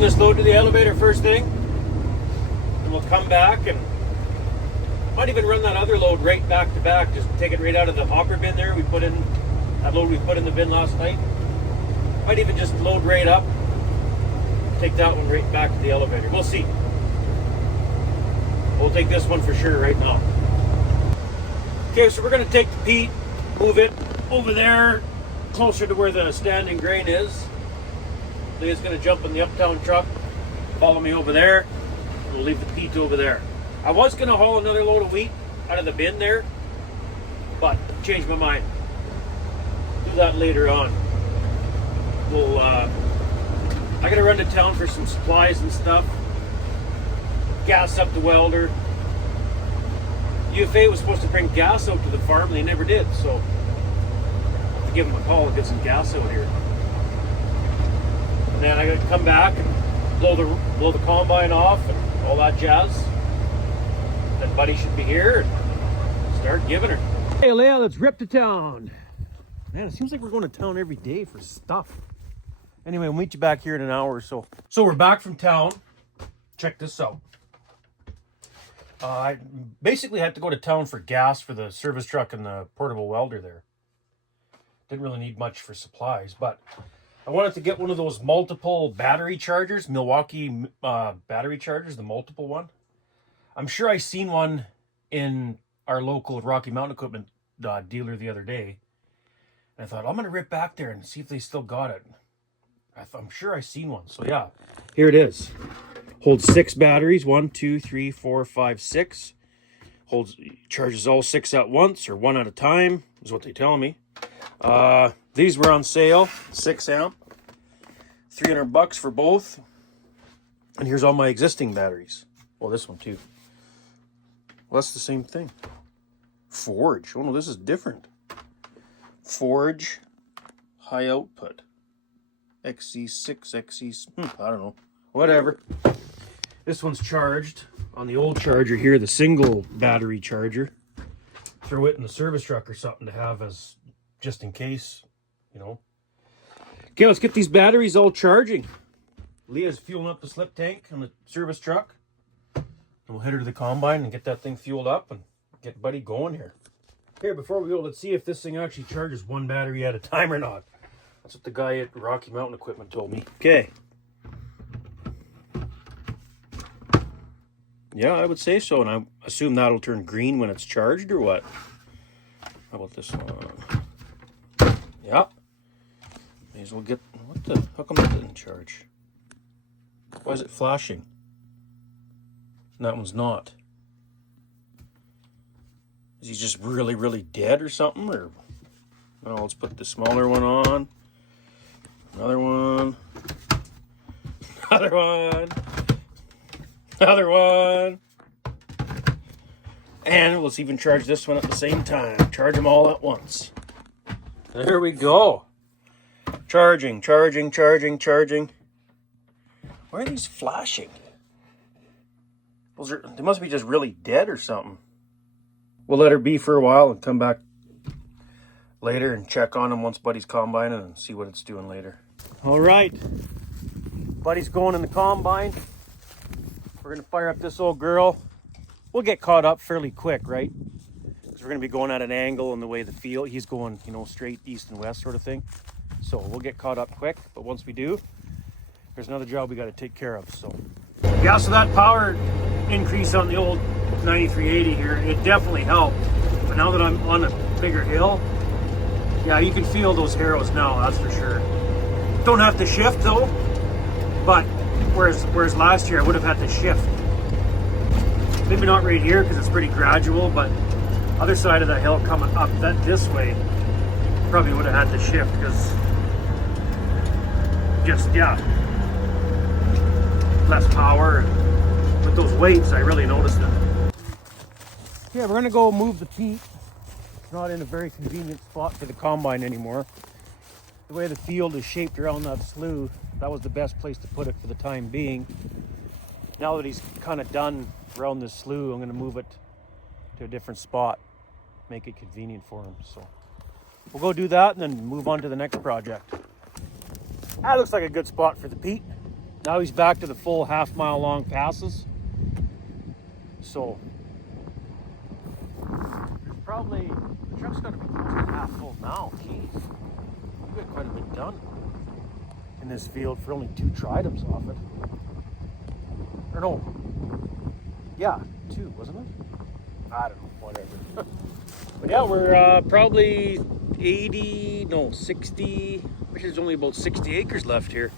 run this load to the elevator first thing, and we'll come back and might even run that other load right back to back. Just take it right out of the hopper bin there. We put in that load we put in the bin last night. Might even just load right up, take that one right back to the elevator. We'll see. We'll take this one for sure right now. Okay, so we're going to take the peat, move it over there, closer to where the standing grain is. Leah's going to jump in the Uptown truck, follow me over there, and we'll leave the peat over there. I was going to haul another load of wheat out of the bin there, but changed my mind. Do that later on. We'll, I got to run to town for some supplies and stuff. Gas up the welder. UFA was supposed to bring gas out to the farm, and they never did, so I have to give them a call and get some gas out here. And then I got to come back and blow the combine off and all that jazz. Then Buddy should be here and start giving her. Hey Leah, let's rip to town. Man, it seems like we're going to town every day for stuff. Anyway, we'll meet you back here in an hour or so. So we're back from town. Check this out. I basically had to go to town for gas for the service truck and the portable welder there. Didn't really need much for supplies, but I wanted to get one of those multiple battery chargers, Milwaukee battery chargers, the multiple one. I'm sure I seen one in our local Rocky Mountain Equipment dealer the other day. And I thought, I'm going to rip back there and see if they still got it. I'm sure I seen one. So yeah, here it is. Holds 6 batteries, 1, 2, 3, 4, 5, 6. Charges all 6 at once or 1 at a time, is what they tell me. These were on sale, 6 amp, $300 for both. And here's all my existing batteries. Well, this one too. Well, that's the same thing. Forge. Oh no, this is different. Forge, high output. XC6, I don't know. Whatever. This one's charged on the old charger here, the single battery charger. Throw it in the service truck or something to have as just in case, you know. Okay, let's get these batteries all charging. Leah's fueling up the slip tank on the service truck. And we'll head her to the combine and get that thing fueled up and get Buddy going here. Here, before we go, let's see if this thing actually charges one battery at a time or not. That's what the guy at Rocky Mountain Equipment told me. Okay. Yeah, I would say so, and I assume that'll turn green when it's charged, or what? How about this one? Yeah. May as well get... What the... How come that didn't charge? Why is it flashing? And that one's not. Is he just really, really dead or something? Or... Oh, let's put the smaller one on. Another one. Another one. Another one. And let's even charge this one at the same time. Charge them all at once. There we go. Charging, charging, charging, charging. Why are these flashing? They must be just really dead or something. We'll let her be for a while and come back later and check on them once Buddy's combining and see what it's doing later. All right. Buddy's going in the combine. We're going to fire up this old girl. We'll get caught up fairly quick, right? Because we're going to be going at an angle in the way the field. He's going, you know, straight east and west sort of thing. So we'll get caught up quick. But once we do, there's another job we got to take care of. So yeah, so that power increase on the old 9380 here, it definitely helped. But now that I'm on a bigger hill, yeah, you can feel those harrows now, that's for sure. Don't have to shift though, but whereas last year I would have had to shift. Maybe not right here because it's pretty gradual, but other side of the hill coming up this way, probably would have had to shift because just, yeah, less power. And with those weights, I really noticed it. Yeah, we're gonna go move the peat. It's not in a very convenient spot for the combine anymore. The way the field is shaped around that slough, that was the best place to put it for the time being. Now that he's kind of done around this slough, I'm going to move it to a different spot, make it convenient for him. So we'll go do that and then move on to the next project. That looks like a good spot for the peat. Now he's back to the full half-mile long passes. So there's probably, the truck's got to be close to half full now. Geez, we got quite a bit done in this field for only 2 tridums off it. Or no, yeah, 2, wasn't it? I don't know, whatever. But yeah, we're probably 60, which is only about 60 acres left here.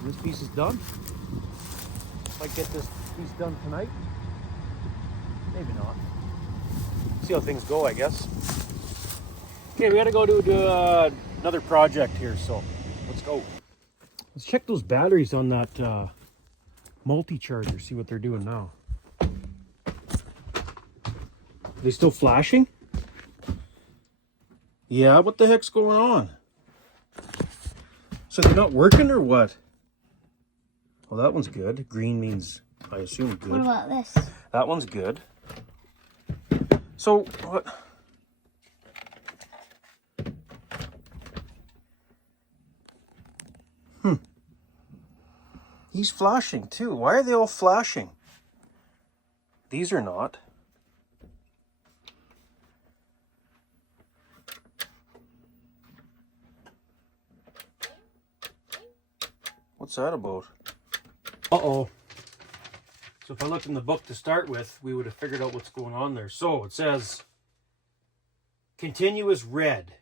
And this piece is done. Might get this piece done tonight. Maybe not. See how things go, I guess. Okay, we gotta go to another project here, so let's go. Let's check those batteries on that multi-charger, see what they're doing now. Are they still flashing? Yeah, what the heck's going on? So they're not working or what? Well, that one's good. Green means, I assume, good. What about this? That one's good. So, what? He's flashing too. Why are they all flashing? These are not. What's that about? Uh-oh. So if I looked in the book to start with, we would have figured out what's going on there. So it says, continuous red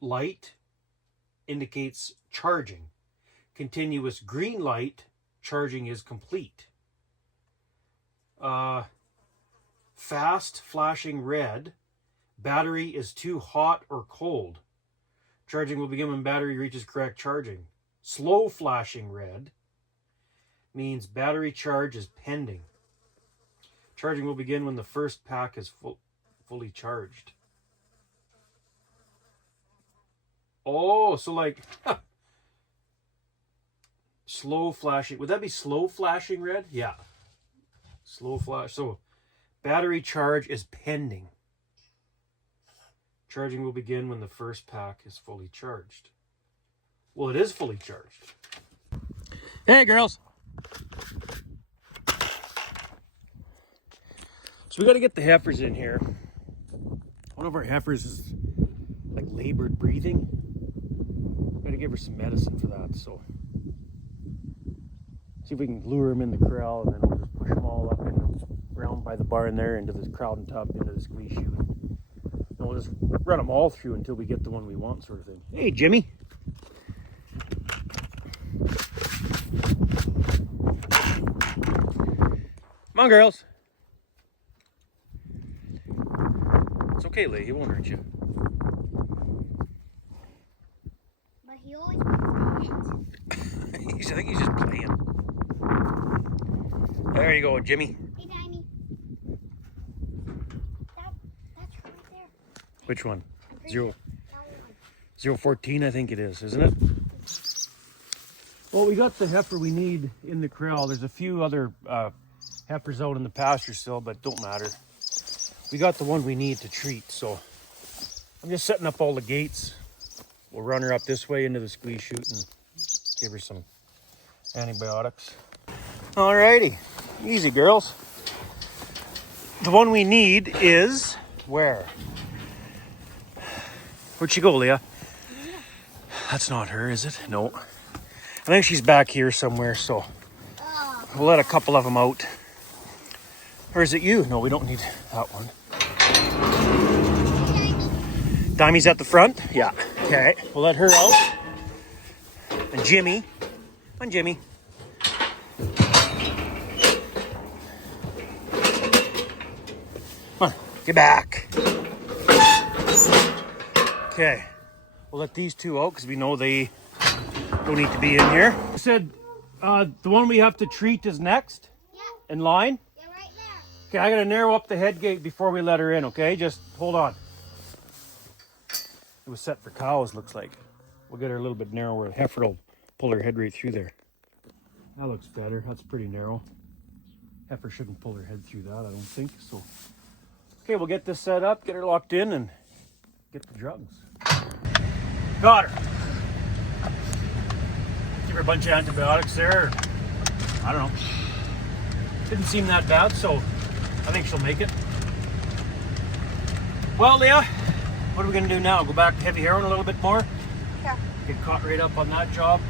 light indicates charging. Continuous green light, charging is complete. Fast flashing red, battery is too hot or cold. Charging will begin when battery reaches correct charging. Slow flashing red means battery charge is pending. Charging will begin when the first pack is fully charged. Oh, so like slow flashing. Would that be slow flashing red? Yeah. Slow flash. So battery charge is pending. Charging will begin when the first pack is fully charged. Well, it is fully charged. Hey, girls. So we got to get the heifers in here. One of our heifers is like labored breathing. Got to give her some medicine for that. So see if we can lure them in the corral, and then we'll just push them all up and around by the barn there into this crowding tub, into the squeeze chute. And we'll just run them all through until we get the one we want, sort of thing. Hey, Jimmy. Come on, girls. It's okay, Lee. He won't hurt you. But he always plays. I think he's just playing. There you go, Jimmy. Hey, Dimey. That's right there. Which one? That one. 014, I think it is, isn't it? Well, we got the heifer we need in the corral. There's a few other heifers out in the pasture still, but don't matter. We got the one we need to treat, so I'm just setting up all the gates. We'll run her up this way into the squeeze chute and give her some antibiotics. Alrighty, easy, girls. The one we need is where? Where'd she go, Leah? That's not her, is it? No. I think she's back here somewhere, so we'll let a couple of them out. Or is it you? No, we don't need that one. Dimey's at the front? Yeah. Okay, we'll let her out. And Jimmy. Come on, Jimmy. Come on, get back. Okay, we'll let these two out because we know they don't need to be in here. You said the one we have to treat is next? Yeah. In line? Yeah, right there. Okay, I gotta narrow up the head gate before we let her in, okay? Just hold on. It was set for cows, looks like. We'll get her a little bit narrower. Heifer will pull her head right through there. That looks better. That's pretty narrow. Heifer shouldn't pull her head through that, I don't think. So, okay, we'll get this set up, get her locked in, and get the drugs. Got her. Give her a bunch of antibiotics there. I don't know. Didn't seem that bad, so I think she'll make it. Well, Leah, what are we gonna do now? Go back to heavy heroin a little bit more? Sure. Get caught right up on that job.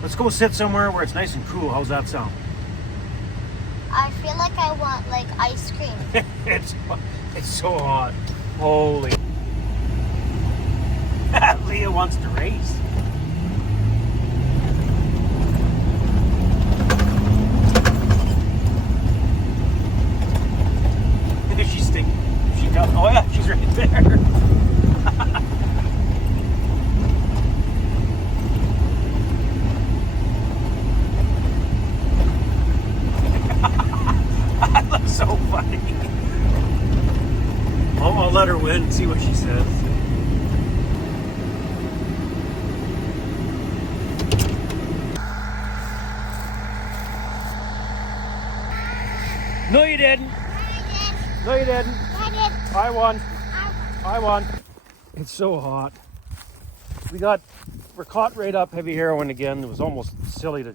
Let's go sit somewhere where it's nice and cool. How's that sound? I feel like I want like ice cream. it's so hot. Holy. Leah wants to race. She's thinking. She got. Oh yeah, she's right there. That looks so funny. I'll let her win and see what she says. No, you didn't. No, you didn't. I won. I won. It's so hot. We're caught right up heavy heroin again. It was almost silly to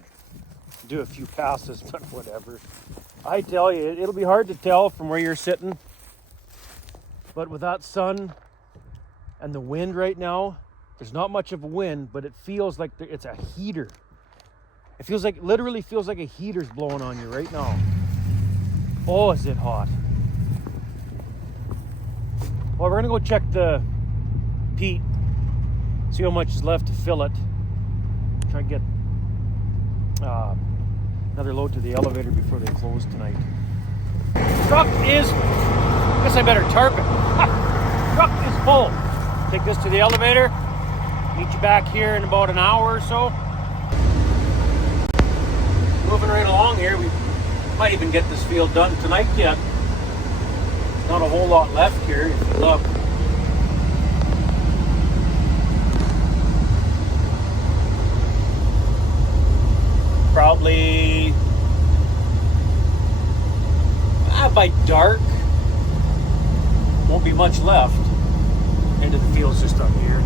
do a few passes, but whatever. I tell you, it'll be hard to tell from where you're sitting. But with that sun and the wind right now, there's not much of a wind, but it feels like it's a heater. It feels like, literally feels like a heater's blowing on you right now. Oh, is it hot. Well, we're gonna go check the Pete, see how much is left to fill it. Try and get another load to the elevator before they close tonight. Truck is, I guess I better tarp it. Truck is full. Take this to the elevator. Meet you back here in about an hour or so. Moving right along here. We might even get this field done tonight yet. Not a whole lot left here, if you look. Probably by dark, won't be much left. End of the field's just up here.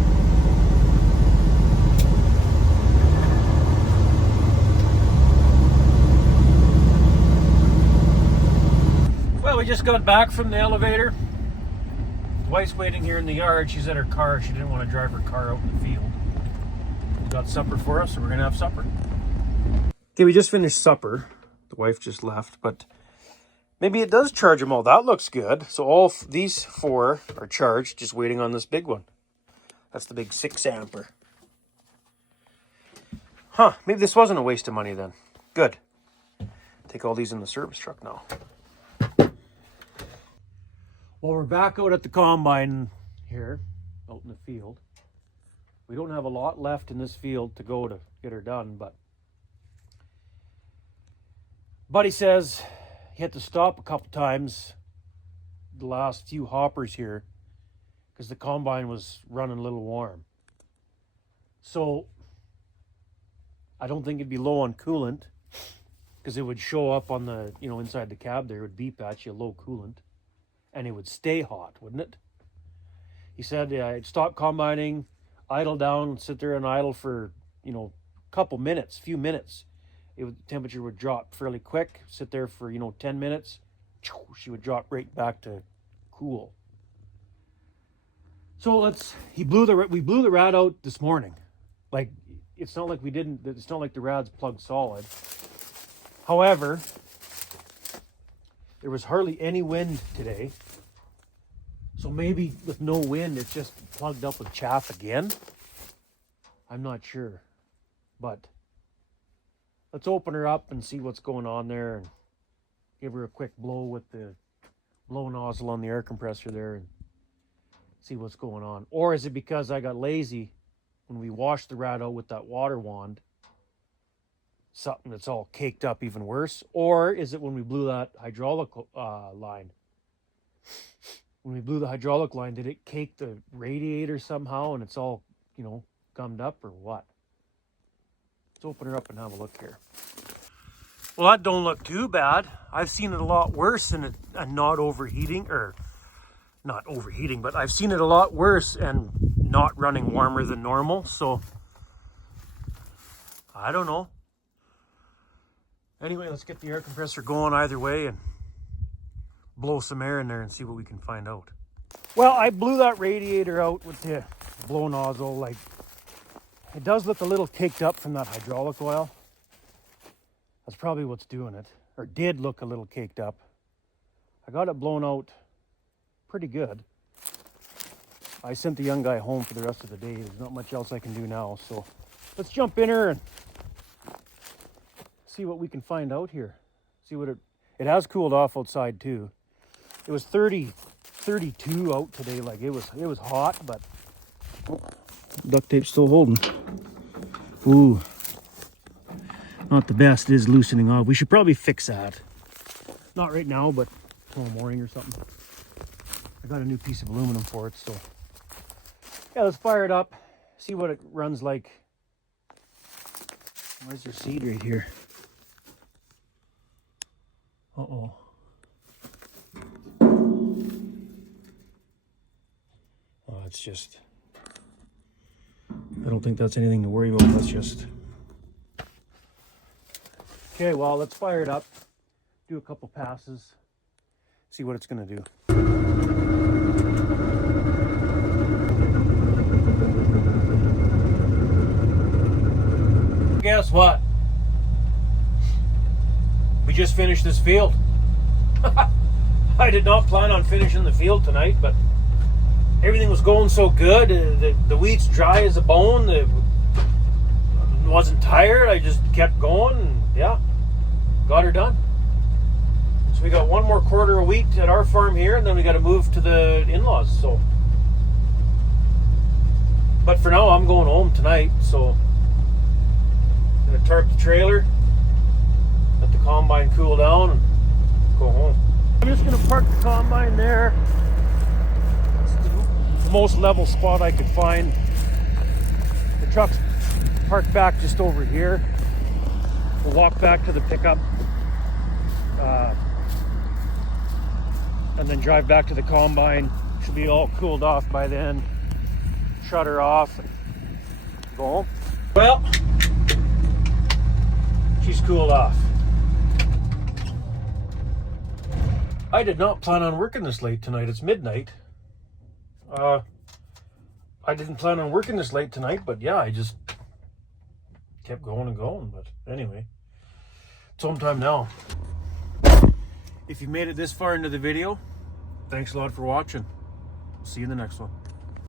Well, we just got back from the elevator. The wife's waiting here in the yard. She's at her car. She didn't want to drive her car out in the field. We got supper for us, so we're gonna have supper. Okay, we just finished supper. The wife just left, but maybe it does charge them all. That looks good. So all these 4 are charged, just waiting on this big one. That's the big 6 ampere. Huh, maybe this wasn't a waste of money then. Good. Take all these in the service truck now. Well, we're back out at the combine here, out in the field. We don't have a lot left in this field to go to get her done, but Buddy says he had to stop a couple times the last few hoppers here because the combine was running a little warm. So I don't think it'd be low on coolant because it would show up on the, inside the cab there. It would beep at you, low coolant, and it would stay hot, wouldn't it? He said, I'd stop combining, idle down, sit there and idle for, couple minutes, few minutes. The temperature would drop fairly quick. Sit there for 10 minutes, she would drop right back to cool. So we blew the rad out this morning. Like it's not like the rad's plugged solid. However, there was hardly any wind today. So maybe with no wind, it's just plugged up with chaff again. I'm not sure, but let's open her up and see what's going on there and give her a quick blow with the blow nozzle on the air compressor there and see what's going on. Or is it because I got lazy when we washed the rad out with that water wand, something that's all caked up even worse? Or is it when we blew that hydraulic line? When we blew the hydraulic line, did it cake the radiator somehow and it's all, gummed up or what? Let's open her up and have a look here. Well, that don't look too bad. I've seen it a lot worse and not overheating, but I've seen it a lot worse and not running warmer than normal. So I don't know. Anyway, let's get the air compressor going either way and blow some air in there and see what we can find out. Well, I blew that radiator out with the blow nozzle. Like, it does look a little caked up from that hydraulic oil. That's probably what's doing it, or did look a little caked up. I got it blown out pretty good. I sent the young guy home for the rest of the day. There's not much else I can do now, so let's jump in here and see what we can find out here. See what it has cooled off outside too. It was 30, 32 out today. Like it was hot, but oh, duct tape's still holding. Ooh, not the best. It is loosening off. We should probably fix that. Not right now, but tomorrow morning or something. I got a new piece of aluminum for it, so yeah, let's fire it up. See what it runs like. Where's your seed right here? Uh-oh. Oh, it's just, I don't think that's anything to worry about. That's just, okay, well, let's fire it up. Do a couple passes. See what it's going to do. Guess what? We just finished this field. I did not plan on finishing the field tonight, but everything was going so good. The wheat's dry as a bone. I wasn't tired. I just kept going, and yeah, got her done. So we got one more quarter of wheat at our farm here, and then we got to move to the in-laws. So, but for now, I'm going home tonight. So, I'm gonna tarp the trailer, let the combine cool down, and go home. I'm just gonna park the combine there. It's the most level spot I could find. The truck's parked back just over here. We'll walk back to the pickup and then drive back to the combine. Should be all cooled off by then. Shut her off and go home. Well, she's cooled off. I did not plan on working this late tonight. It's midnight. I didn't plan on working this late tonight, but yeah, I just kept going and going. But anyway, it's home time now. If you made it this far into the video, thanks a lot for watching. See you in the next one.